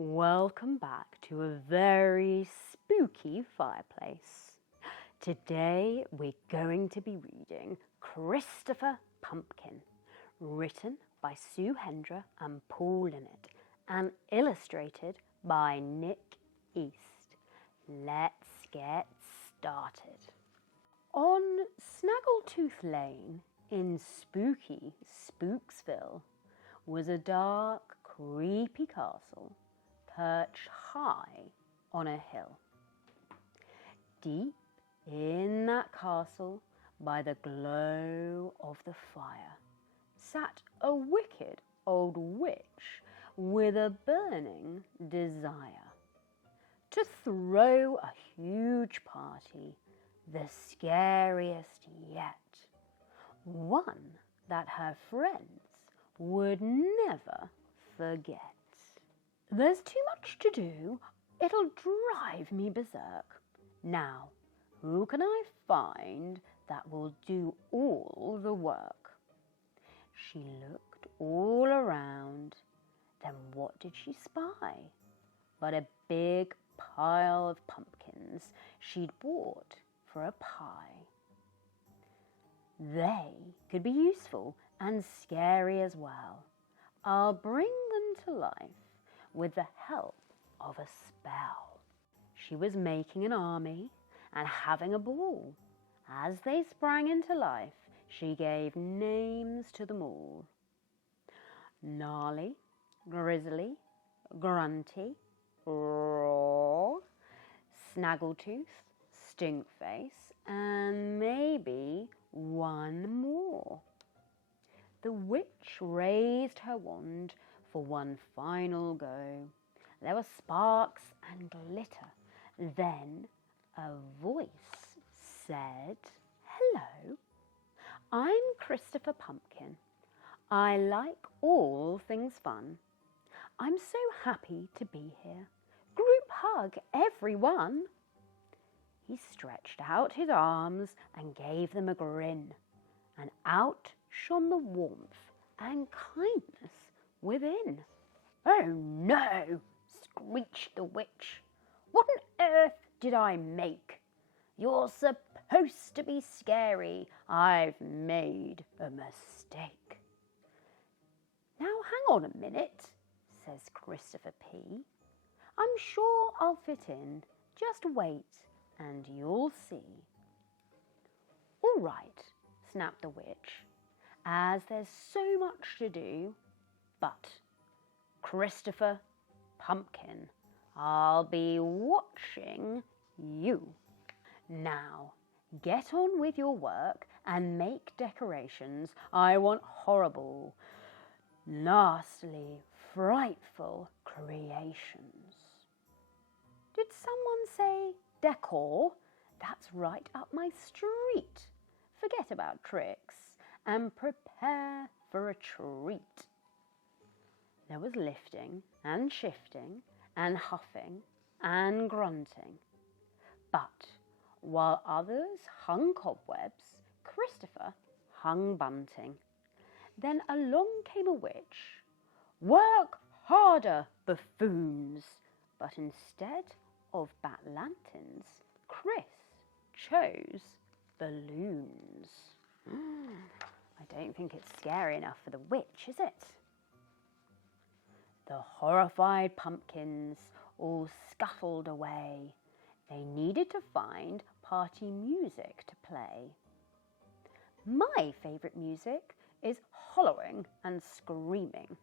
Welcome back to a very spooky fireplace. Today we're going to be reading Christopher Pumpkin, written by Hendra and Paul Linnet, and illustrated by Nick East. Let's get started. On Snaggletooth Lane in spooky Spooksville was a dark, creepy castle perched high on a hill. Deep in that castle, by the glow of the fire, sat a wicked old witch with a burning desire to throw a huge party, the scariest yet, one that her friends would never forget. There's too much to do. It'll drive me berserk. Now, who can I find that will do all the work? She looked all around. Then what did she spy? But a big pile of pumpkins she'd bought for a pie. They could be useful and scary as well. I'll bring them to life with the help of a spell. She was making an army and having a ball. As they sprang into life, she gave names to them all. Gnarly, Grizzly, Grunty, Raw, Snaggletooth, Stinkface, and maybe one more. The witch raised her wand for one final go. There were sparks and glitter. Then a voice said, "Hello, I'm Christopher Pumpkin. I like all things fun. I'm so happy to be here. Group hug, everyone." He stretched out his arms and gave them a grin, and out shone the warmth and kindness within. "Oh no!" screeched the witch. "What on earth did I make? You're supposed to be scary. I've made a mistake." "Now hang on a minute," says Christopher P. "I'm sure I'll fit in. Just wait and you'll see." "All right," snapped the witch, "as there's so much to do. But, Christopher Pumpkin, I'll be watching you. Now, get on with your work and make decorations. I want horrible, nasty, frightful creations." Did someone say decor? That's right up my street. Forget about tricks and prepare for a treat. There was lifting and shifting and huffing and grunting. But while others hung cobwebs, Christopher hung bunting. Then along came a witch. "Work harder, buffoons!" But instead of bat lanterns, Chris chose balloons. I don't think it's scary enough for the witch, is it? The horrified pumpkins all scuttled away. They needed to find party music to play. "My favourite music is hollowing and screaming,"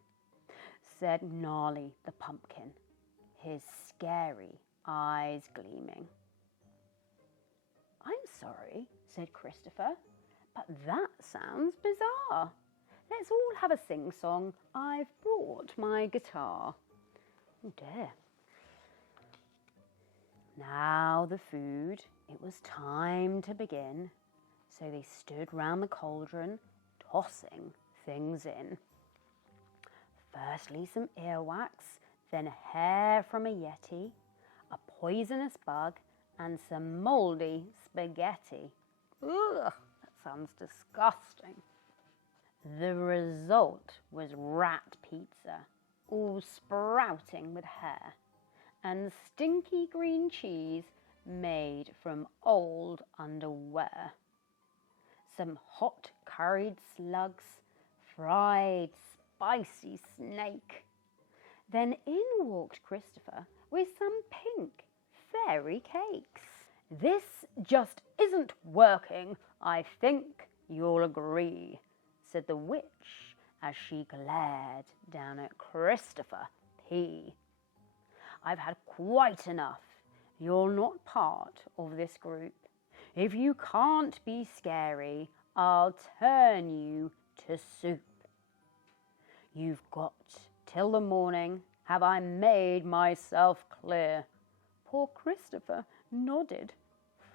said Gnarly the pumpkin, his scary eyes gleaming. "I'm sorry," said Christopher, "but that sounds bizarre. Let's all have a sing-song. I've brought my guitar." Oh dear. Now the food. It was time to begin. So they stood round the cauldron, tossing things in. Firstly some earwax, then hair from a yeti, a poisonous bug, and some mouldy spaghetti. Ugh, that sounds disgusting. The result was rat pizza, all sprouting with hair, and stinky green cheese made from old underwear. Some hot curried slugs, fried spicy snake. Then in walked Christopher with some pink fairy cakes. "This just isn't working, I think you'll agree," said the witch as she glared down at Christopher P. "I've had quite enough. You're not part of this group. If you can't be scary, I'll turn you to soup. You've got till the morning. Have I made myself clear?" Poor Christopher nodded,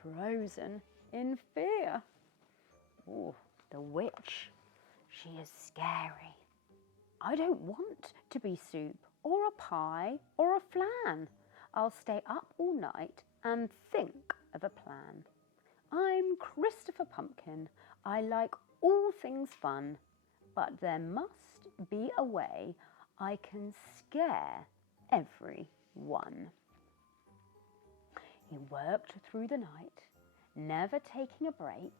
frozen in fear. Oh, the witch, she is scary. "I don't want to be soup or a pie or a flan. I'll stay up all night and think of a plan. I'm Christopher Pumpkin. I like all things fun, but there must be a way I can scare everyone." He worked through the night, never taking a break,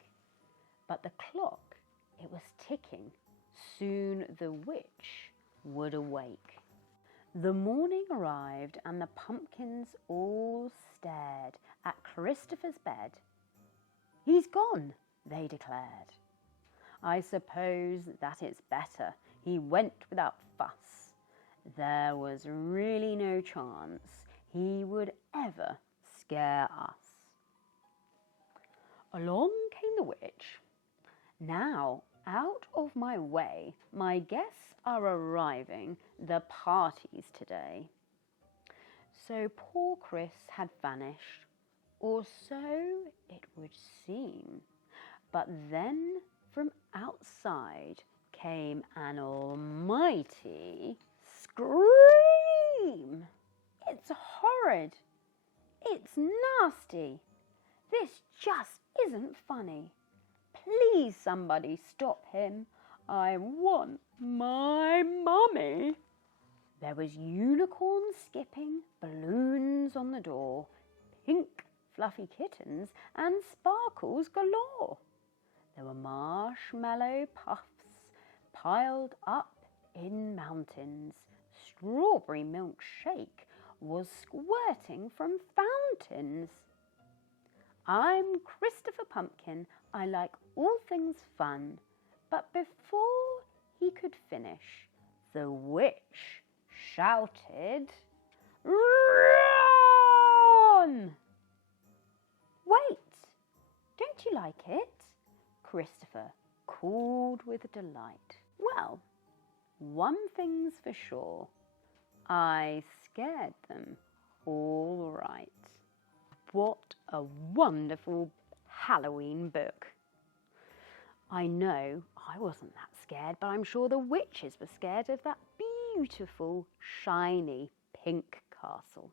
but the clock, it was ticking. Soon the witch would awake. The morning arrived and the pumpkins all stared at Christopher's bed. "He's gone," they declared. "I suppose that it's better he went without fuss. There was really no chance he would ever scare us." Along came the witch. "Now, out of my way, my guests are arriving, the party's today." So poor Chris had vanished, or so it would seem. But then from outside came an almighty scream. "It's horrid! It's nasty! This just isn't funny. Please somebody stop him. I want my mummy." There was unicorns skipping, balloons on the door, pink fluffy kittens and sparkles galore. There were marshmallow puffs piled up in mountains. Strawberry milkshake was squirting from fountains. "I'm Christopher Pumpkin. I like all things fun." But before he could finish, the witch shouted, "Run!" "Wait, don't you like it?" Christopher called with delight. "Well, one thing's for sure. I scared them all right." What a wonderful Halloween book. I know I wasn't that scared, but I'm sure the witches were scared of that beautiful, shiny, pink castle.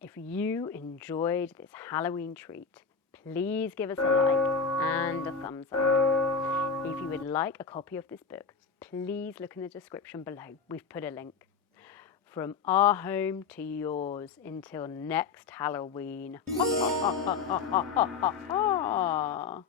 If you enjoyed this Halloween treat, please give us a like and a thumbs up. If you would like a copy of this book, please look in the description below. We've put a link. From our home to yours until next Halloween. Ha ha ha ha ha ha ha ha.